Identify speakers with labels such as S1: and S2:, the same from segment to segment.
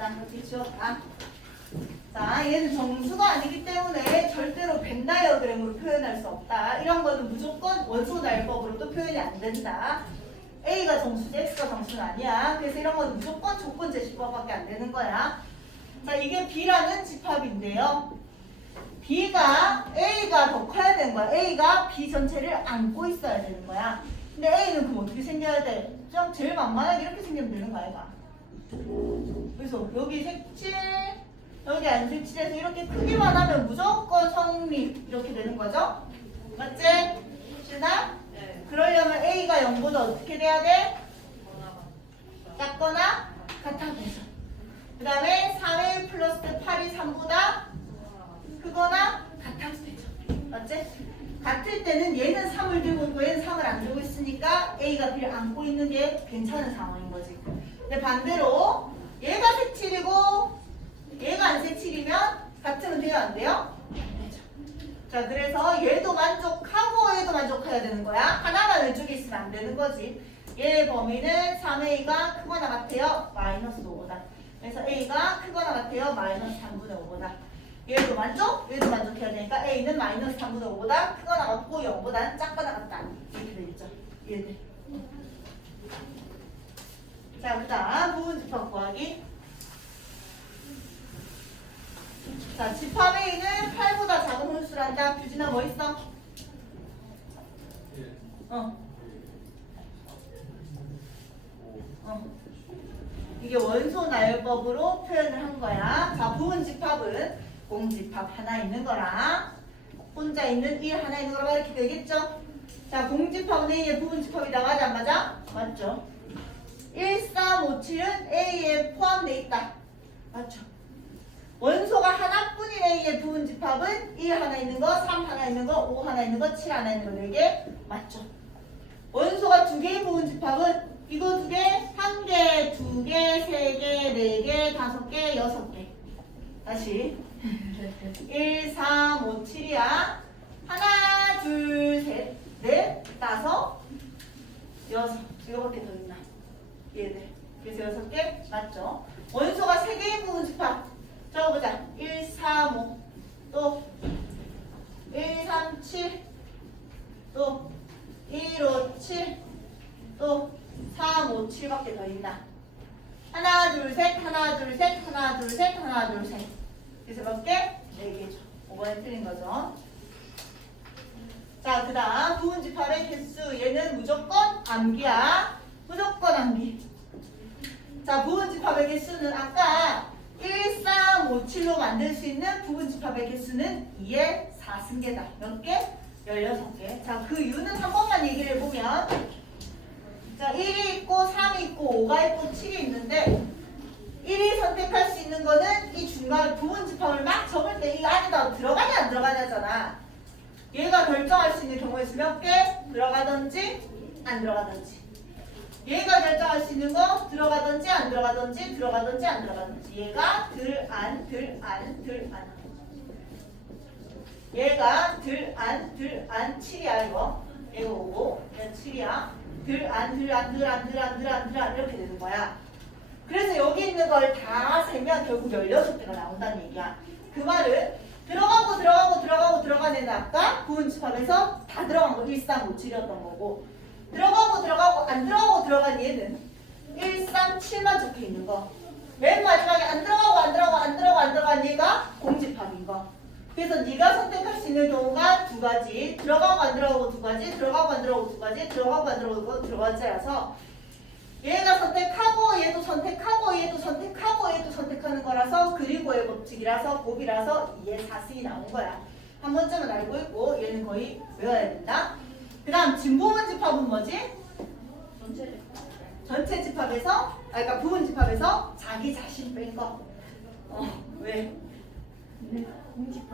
S1: 지웠다. 이렇게 지웠다. 자, 얘는 정수가 아니기 때문에 절대로 벤 다이어그램으로 표현할 수 없다. 이런 거는 무조건 원소 날법으로도 표현이 안 된다. A가 정수지 X가 정수는 아니야. 그래서 이런 거는 무조건 조건 제시법밖에 안 되는 거야. 자, 이게 B라는 집합인데요. B가 A가 더 커야 되는 거야. A가 B 전체를 안고 있어야 되는 거야. 근데 A는 그럼 어떻게 생겨야 돼? 그냥 제일 만만하게 이렇게 생기면 되는 거야, 얘가. 그래서 여기 색칠, 여기 안 색칠해서 이렇게 크기만 하면 무조건 성립 이렇게 되는 거죠? 맞지? 신아?
S2: 네.
S1: 그러려면 A가 0보다 어떻게 돼야 돼? 작거나 같아 되죠. 그 다음에 3의 플러스 8이 3보다 크거나 같아도 되죠. 맞지? 같을 때는 얘는 3을 들고 있고 얘는 3을 안 들고 있으니까 A가 B를 안고 있는 게 괜찮은 상황인 거지. 근데 반대로 얘가 색칠이고 얘가 안 색칠이면 같으면 돼요? 안 돼요? 자, 그래서 얘도 만족하고 얘도 만족해야 되는 거야. 하나만 왼쪽에 있으면 안 되는 거지. 얘 범위는 3A가 크거나 같아요. 마이너스 5보다. 그래서 A가 크거나 같아요. 마이너스 3분의 5보다. 얘도 만족? 얘도 만족해야 되니까 A는 마이너스 3분의 5보다 크거나 같고 0보다는 작거나 같다. 이렇게 되겠죠. 얘들. 자, 그 다음 부분 집합 구하기. 자, 집합 A는 8보다 작은 홀수란다. 규진아 뭐 있어? 어. 어. 이게 원소 나열법으로 표현을 한 거야. 자, 부분 집합은 공집합 하나 있는 거랑 혼자 있는 1 하나 있는 거랑 이렇게 되겠죠? 자, 공집합은 A의 부분 집합이다. 맞아, 안 맞아? 맞죠? 1, 3, 5, 7은 A에 포함되어 있다. 맞죠? 원소가 하나뿐인 A의 부분 집합은 2 하나 있는 거, 3 하나 있는 거, 5 하나 있는 거, 7 하나 있는 거 4개 맞죠? 원소가 두 개의 부분 집합은 이거 두 개, 한 개, 두 개, 세 개, 네 개, 다섯 개, 여섯 개. 다시 1, 3, 5, 7이야. 하나, 둘, 셋, 넷, 다섯, 여섯. 이거밖에 더 있나? 얘들. 그래서 여섯 개 맞죠? 원소가 세 개의 부분 집합. 적어보자. 1, 3, 5. 또 1, 3, 7. 또 1, 5, 7. 또 3, 5, 7밖에 더 있나? 하나, 둘, 셋, 하나, 둘, 셋, 하나, 둘, 셋, 하나, 둘, 셋. 그래서 몇 개? 네 개죠. 5번에 틀린 거죠. 자, 그 다음 부분 집합의 개수. 얘는 무조건 암기야. 무조건 암기. 자, 부분 집합의 개수는 아까 1, 3, 5, 7로 만들 수 있는 부분 집합의 개수는 2의 4승계다. 몇 개? 16개. 자, 그 이유는 한 번만 얘기를 해보면 자, 1이 있고 3이 있고 5가 있고 7이 있는데 1이 선택할 수 있는 거는 이 중간 부분 집합을 막 적을 때 이 안에다 들어가냐 안 들어가냐잖아. 얘가 결정할 수 있는 경우에 몇 개? 들어가든지 안 들어가든지. 얘가 결정할 수 있는 거 들어가든지 안 들어가든지 들어가든지 안 들어가든지. 얘가 들, 안, 들, 안, 들, 안. 얘가 들, 안, 들, 안, 7이야 이거. 얘가 5고 얘는 7이야. 들, 안, 들, 안, 들, 안, 들, 안, 들, 안, 들, 안 이렇게 되는 거야. 그래서 여기 있는 걸 다 세면 결국 16개가 나온다는 얘기야. 그 말은 들어가고 들어가고 들어가고 들어가는 아까 구분집합에서 다 들어간 거 1, 3, 5, 7이었던 거고 들어가고 들어가고 안 들어가고 들어간 얘는 1, 3, 7만 적혀 있는 거. 맨 마지막에 안 들어가고 안 들어가고 안 들어가고 안 들어간 얘가 공집합인 거. 그래서 네가 선택할 수 있는 경우가 두 가지. 들어가고 안 들어가고 두 가지. 들어가고 안 들어가고 두 가지. 들어가고 안 들어가고 두 가지라서 얘가 선택하고 얘도 선택하고 얘도 선택하고 얘도 선택하는 거라서 그리고의 법칙이라서 곱이라서 2의 4승이 나온 거야. 한 번쯤은 알고 있고 얘는 거의 외워야 된다. 그 다음 진보문 집합은 뭐지?
S2: 전체
S1: 전체 집합에서 아 그러니까 부분 집합에서 자기 자신 뺀 거. 어 왜?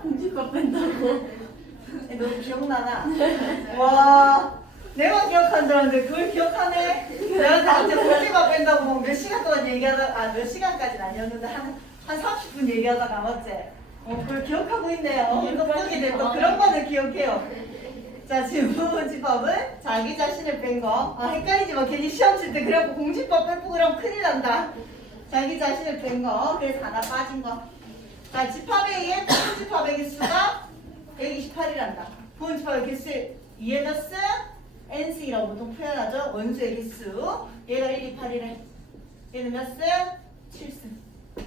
S2: 공집합 뺀다고.
S1: 너 기억나나? 와 내가 기억한 줄 알았는데 그걸 기억하네. 내가 나한테 공집합 뺀다고 뭐몇 시간 동안 얘기하다 아 몇 시간까지는 아니었는데 한한 30분 얘기하다가 맞지? 어 그걸 기억하고 있네요. 똑똑이들 또 그런 거는 기억해요. 자, 부분 집합은 자기 자신을 뺀 거. 아, 헷갈리지 마. 괜히 시험 칠 때 그래갖고 공집합 빼고 그러면 큰일 난다. 자기 자신을 뺀 거. 그래서 하나 빠진 거. 자, 집합에 의해 부분 집합의 개수가 128이란다. 부분 집합의 개수 2에너스 NC라고 보통 표현하죠. 원수의 개수. 얘가 128이래. 얘는 몇 승? 7승.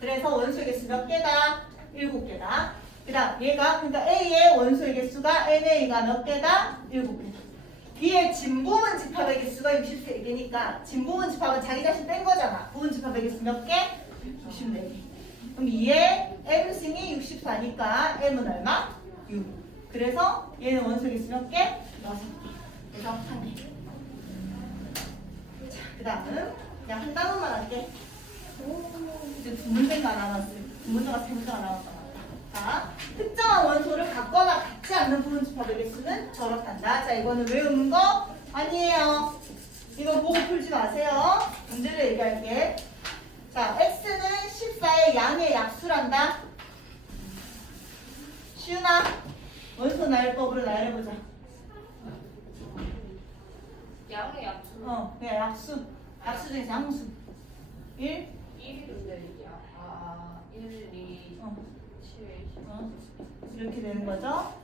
S1: 그래서 원수의 개수 몇 개다? 7개다. 그 다음 얘가 그러니까 A의 원수의 개수가 NA가 몇 개다? 7개다. B의 진부분 집합의 개수가 63개니까 진부분 집합은 자기 자신 뺀 거잖아. 부분 집합의 개수 몇 개? 64개. 그럼 2의 M승이 64니까 M은 얼마? 6. 그래서 얘는 원수의 개수 몇 개? 6개. 그래서 한 개. 자, 그 다음 그냥 한 단어만 할게. 이제 두 문제가 남았어요. 두 문제가 세 문제가 남았다. 자, 특정한 원소를 갖거나 같지 않는 부분 집합의 개수는 저렇단다. 자, 이거는 외우는 거 아니에요. 이거 보고 풀지 마세요. 문제를 얘기할게. 자, x는 14의 양의 약수란다. 시윤아, 원소 나열법으로 나열해보자.
S2: 양의 약수.
S1: 어, 그냥 약수. 약수 중에서 양수. 1,
S2: 1인데 아 1, 2,
S1: 어,
S2: 7,
S1: 어. 이렇게 되는 거죠.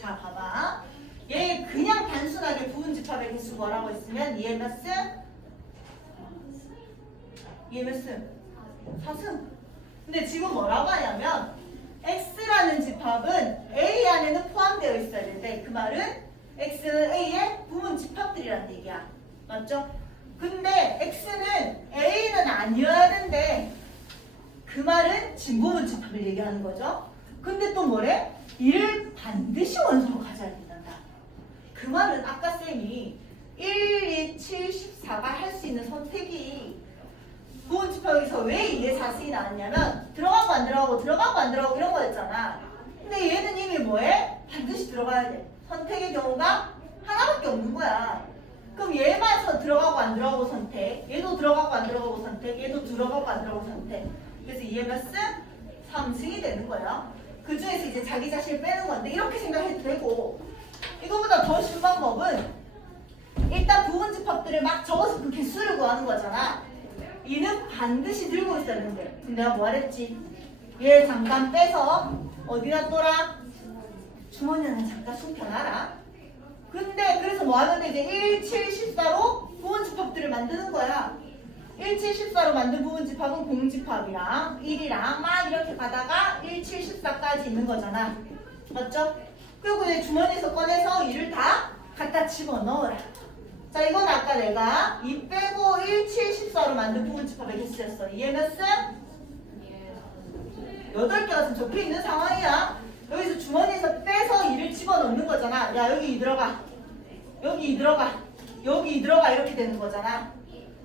S1: 자, 봐봐. 얘 그냥 단순하게 부분 집합의 개수 뭐라고 했으면 얘 몇 승? 얘몇 승? 4승. 근데 지금 뭐라고 하냐면 x라는 집합은 a 안에는 포함되어 있어야 되는데 그 말은 x는 a의 부분 집합들이란 얘기야. 맞죠? 근데 x는 a는 아니어야 되는데 그 말은 진부분 집합을 얘기하는 거죠. 근데 또 뭐래? 이를 반드시 원소로 가져야 된단다. 그 말은 아까 쌤이 1, 2, 7, 14가 할 수 있는 선택이 부분 집합에서 왜 2의 4승이 나왔냐면 들어가고 안 들어가고 들어가고 안 들어가고 이런 거였잖아. 근데 얘는 이미 뭐해? 반드시 들어가야 돼. 선택의 경우가 하나밖에 없는 거야. 그럼 얘만 선 들어가고 안 들어가고 선택, 얘도 들어가고 안 들어가고 선택, 얘도 들어가고 안 들어가고 선택. 그래서 얘몇 승? 3승이 되는 거야. 그 중에서 이제 자기 자신을 빼는 건데 이렇게 생각해도 되고 이거보다 더 쉬운 방법은 일단 부분 집합들을 막 적어서 그 개수를 구하는 거잖아. 얘는 반드시 들고 있어야 되는데 내가 뭐 하랬지? 얘 잠깐 빼서 어디다 둬라? 주머니 안에 잠깐 숨겨놔라. 근데 그래서 뭐 하는데 이제 1, 7, 14로 부분 집합들을 만드는 거야. 1, 7, 14로 만든 부분 집합은 공집합이랑 1이랑 막 이렇게 가다가 1, 7, 14까지 있는 거잖아. 맞죠? 그리고 이제 주머니에서 꺼내서 2를 다 갖다 집어넣어라. 자, 이건 아까 내가 2 빼고 1, 7, 14로 만든 부분 집합의 개수였어. 이해 몇 승? 여덟 개가 지금 적혀 있는 상황이야. 여기서 주머니에서 빼서 2를 집어넣는 거잖아. 야, 여기 2 들어가. 여기 2 들어가. 여기 2 들어가. 이렇게 되는 거잖아.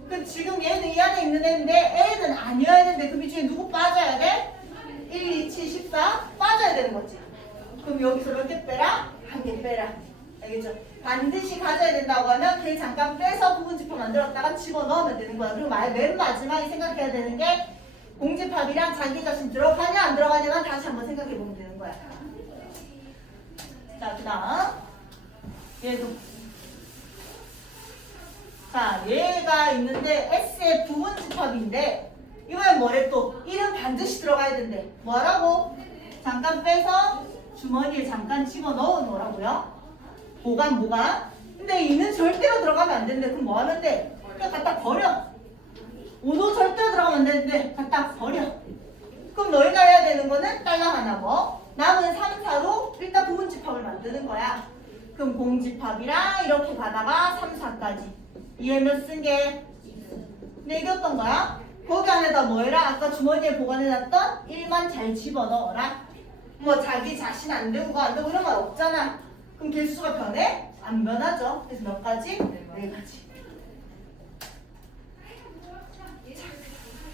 S1: 그럼 지금 얘는 이 안에 있는 애인데 애는 아니어야 되는데 그 밑에 누구 빠져야 돼? 1, 2, 7, 14 빠져야 되는 거지. 그럼 여기서 몇 개 빼라? 한 개 빼라. 알겠죠? 반드시 가져야 된다고 하면 걔 잠깐 빼서 부분 집합 만들었다가 집어넣으면 되는 거야. 그리고 마- 맨 마지막에 생각해야 되는 게 공집합이랑 자기 자신 들어가냐 안 들어가냐만 다시 한번 생각해 보면 되는 거야. 자, 그 다음 얘도 자, 얘가 있는데 S의 부분 집합인데 이번엔 뭐래 또 1은 반드시 들어가야 된대. 뭐라고? 잠깐 빼서 주머니에 잠깐 집어 넣어 놓으라고요. 보관 보관. 근데 2는 절대로 들어가면 안 된대. 그럼 뭐 돼? 그냥 갖다 버려. 5도 절대로 들어가면 안 되는데 갖다 버려. 그럼 너희가 해야 되는 거는 딸랑 하나 뭐 남은 3, 4로 일단 부분 집합을 만드는 거야. 그럼 공집합이랑 이렇게 가다가 3, 4까지. 이해 몇쓴 게? 네 개였던 거야? 거기 안에다 뭐 해라? 아까 주머니에 보관해놨던 1만 잘 집어넣어라. 뭐 자기 자신 안 되고 안 되고 이런 건 없잖아. 그럼 개수가 변해? 안 변하죠. 그래서 몇 가지? 네 가지.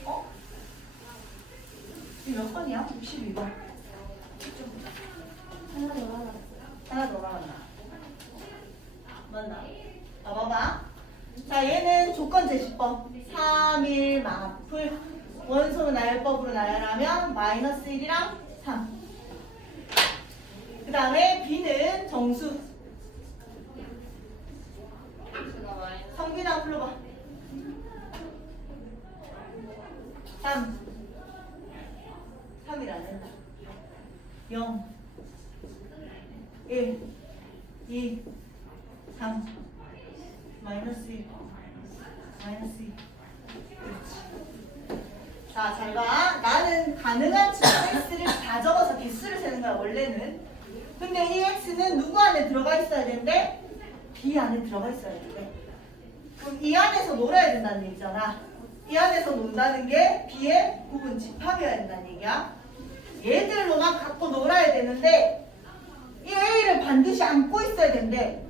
S1: 어? 이몇 번이야? 62번.
S2: 하나 더 하나.
S1: 하나 더 나왔나? 맞나? 아, 봐봐. 자, 얘는 조건 제시법. 3, 1, 마풀. 원소는 나열법으로 나열하면 마이너스 1이랑 3. 그 다음에 B는 정수. 성빈아 불러봐. 3 3일 안 된다 0 1 2 3 마이너스 1 마이너스 2 그렇지 자, 잘 봐. 나는 가능한 치수 x를 다 적어서 개수를 세는 거야, 원래는. 근데 이 x는 누구 안에 들어가 있어야 되는데? b 안에 들어가 있어야 되는데. 그럼 이 안에서 놀아야 된다는 얘기잖아. 이 안에서 논다는 게 b의 부분 집합이어야 된다는 얘기야. 얘들로만 갖고 놀아야 되는데, 이 a를 반드시 안고 있어야 되는데,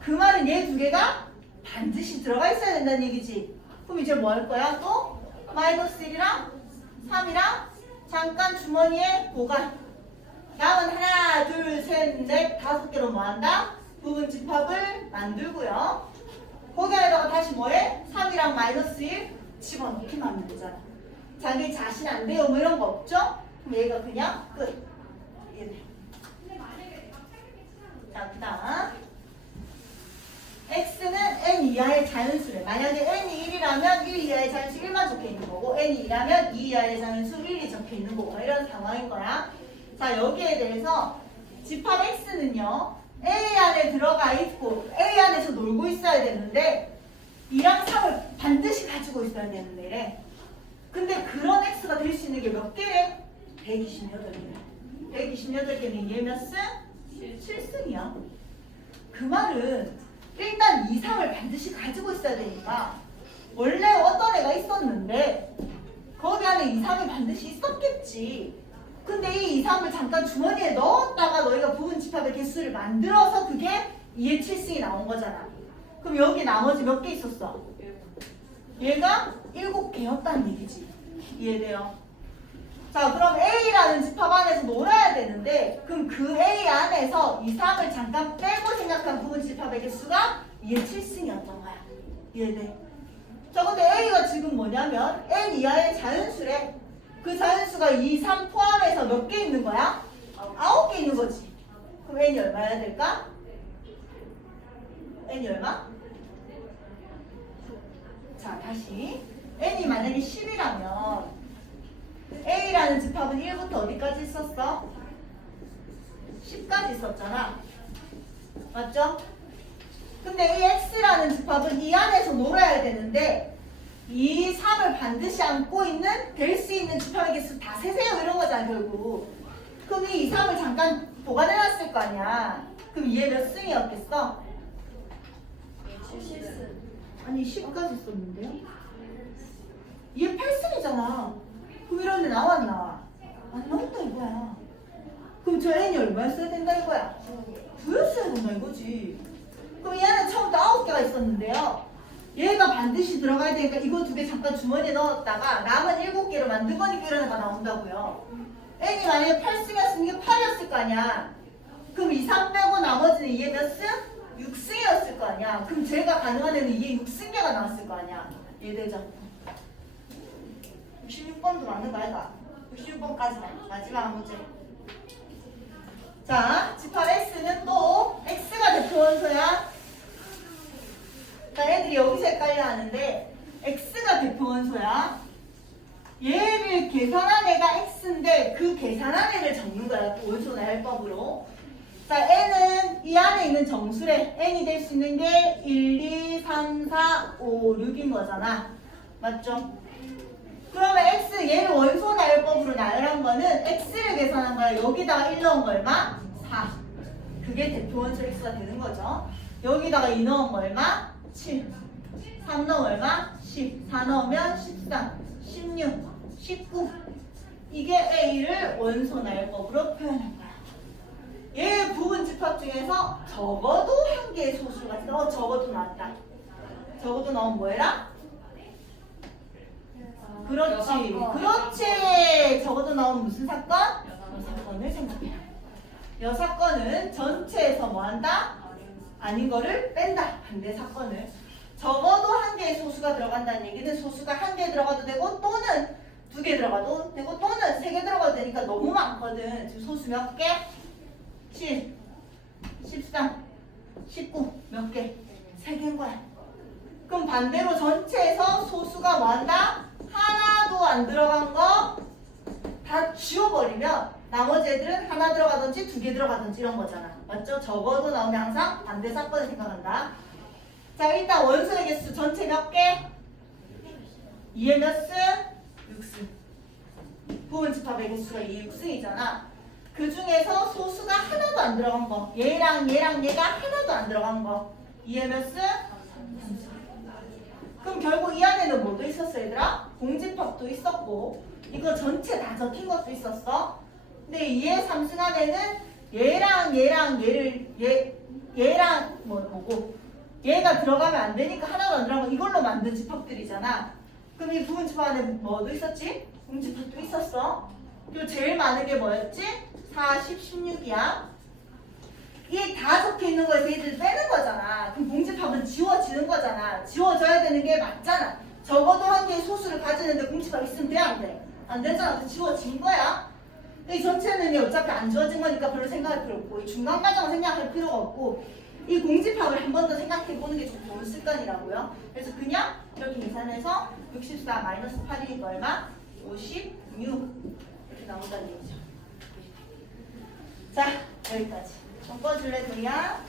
S1: 그 말은 얘 두 개가 반드시 들어가 있어야 된다는 얘기지. 그럼 이제 뭐 할 거야? 또? 마이너스 1이랑 3이랑 잠깐 주머니에 보관. 남은 하나, 둘, 셋, 넷, 다섯 개로 뭐 한다? 부분 집합을 만들고요. 거기 안에다가 다시 뭐해? 3이랑 마이너스 1 집어넣기만 하면 되잖아. 자기 자신 안 돼요 뭐 이런 거 없죠? 그럼 얘가 그냥 끝. 자, 그 다음. X는 n 이하의 자연수래. 만약에 n이 1이라면 1 이하의 자연수 1만 적혀 있는 거고 n이 2라면 2 이하의 자연수 1이 적혀 있는 거고 이런 상황인 거야. 자 여기에 대해서 집합 x는요 a 안에 들어가 있고 a 안에서 놀고 있어야 되는데 2랑 3을 반드시 가지고 있어야 되는데 근데 그런 x가 될 수 있는 게 몇 개래? 128개. 128개는 얘 몇 승? 7승이야. 그 말은 일단 이상을 반드시 가지고 있어야 되니까 원래 어떤 애가 있었는데 거기 안에 이상이 반드시 있었겠지. 근데 이 이상을 잠깐 주머니에 넣었다가 너희가 부분 집합의 개수를 만들어서 그게 2의 7승이 나온 거잖아. 그럼 여기 나머지 몇 개 있었어? 얘가 7개였다는 얘기지. 이해돼요? 자, 그럼 A라는 집합 안에서 놀아야 되는데, 그럼 그 A 안에서 2, 3을 잠깐 빼고 생각한 부분 집합의 개수가 2의 7승이었던 거야. 이해돼? 자, 근데 A가 지금 뭐냐면, N 이하의 자연수래. 그 자연수가 2, 3 포함해서 몇 개 있는 거야? 9개 있는 거지. 그럼 N이 얼마야 될까? N이 얼마? 자, 다시. N이 만약에 10이라면, A라는 집합은 1부터 어디까지 있었어? 10까지 있었잖아. 맞죠? 근데 이 X라는 집합은 이 안에서 놀아야 되는데 이 3을 반드시 안고 있는 될 수 있는 집합의 개수 다 세세요 이런 거잖아 결국. 그럼 이 2, 3을 잠깐 보관해놨을 거 아니야. 그럼 얘 몇 승이었겠어?
S2: 7승.
S1: 아니 10까지 썼는데요? 얘 8승이잖아. 그럼 이런 데 나와 안? 안 나온다 이거야. 그럼 저 n이 얼마였어야 된다 이거야? 9였어야 된다 이거지. 그럼 얘는 처음부터 9개가 있었는데요. 얘가 반드시 들어가야 되니까 이거 두 개 잠깐 주머니에 넣었다가 남은 7개로 만든 거니까 이런 애가 나온다고요. n이 만약에 8승이었으면 이게 8이었을 거 아니야. 그럼 2, 3 빼고 나머지는 이게 몇 승? 6승이었을 거 아니야. 그럼 제가 가능한 애는 이게 6승계가 나왔을 거 아니야. 얘대죠. 66번도 맞는 거 아이가? 66번까지 마지막 문제. 자, 집합 X는 또 X가 대표 원소야. 자, 애들이 여기서 헷갈려 하는데 X가 대표 원소야. 얘를 계산한 애가 X인데 그 계산한 애를 적는 거야. 그 원소 나열법으로. 자, N은 이 안에 있는 정수래. N이 될 수 있는 게 1, 2, 3, 4, 5, 6인 거잖아. 맞죠? 그러면 x 얘를 원소 나열법으로 나열한 거는 x를 계산한 거야. 여기다가 1 넣은 거 얼마? 4. 그게 대표 원소 x가 되는 거죠. 여기다가 2 넣은 거 얼마? 7. 3 넣으면 얼마? 10. 4 넣으면 13, 16, 19. 이게 a를 원소 나열법으로 표현한 거야. 얘 부분 집합 중에서 적어도 한 개의 소수가 있어. 어, 적어도 나왔다. 적어도 나온 뭐해라? 그렇지. 그렇지. 적어도 나온 무슨 사건? 여사건을 생각해라. 여사건은 전체에서 뭐 한다? 아닌 거를 뺀다. 반대 사건을. 적어도 한 개의 소수가 들어간다는 얘기는 소수가 한 개 들어가도 되고 또는 두 개 들어가도 되고 또는 세 개 들어가도 되니까 너무 많거든. 지금 소수 몇 개? 7, 13, 19. 몇 개? 세 개인 거야. 그럼 반대로 전체에서 소수가 뭐 한다? 하나도 안 들어간 거 다 지워버리면 나머지 애들은 하나 들어가든지 두 개 들어가든지 이런 거잖아. 맞죠? 적어도 나오면 항상 반대 사건을 생각한다. 자, 일단 원소의 개수 전체 몇 개? 2의 몇 승? 6승. 부분 집합의 개수가 2의 6승이잖아. 그 중에서 소수가 하나도 안 들어간 거. 얘랑 얘랑 얘가 하나도 안 들어간 거. 2의 몇 승? 그럼 결국 이 안에는 뭐도 있었어 얘들아? 공집합도 있었고 이거 전체 다 적힌 것도 있었어 근데 2의 3승 안에는 얘랑 얘랑 얘를 얘 얘랑 뭐 뭐고 얘가 들어가면 안 되니까 하나도 안 들어가면 이걸로 만든 집합들이잖아 그럼 이 부분 집합 안에 뭐도 있었지? 공집합도 있었어 그리고 제일 많은 게 뭐였지? 40, 16이야 이게 다 적혀 있는 거에서 얘들 빼는 거잖아. 그럼 봉집합은 지워지는 거잖아. 지워져야 맞잖아. 적어도 한 개의 소수를 가지는데 봉집합 있으면 돼, 안 돼? 안 되잖아. 그 지워진 거야. 근데 이 전체는 어차피 안 지워진 거니까 별로 생각할 필요 없고, 이 중간 과정은 생각할 필요가 없고, 이 공집합을 한 번 더 생각해 보는 게좀 좋은 습관이라고요. 그래서 그냥 이렇게 계산해서 64 마이너스 8이니까 얼마? 56 이렇게 나온다는 얘기죠. 자, 여기까지. 좀 꺼줄래, 도희야?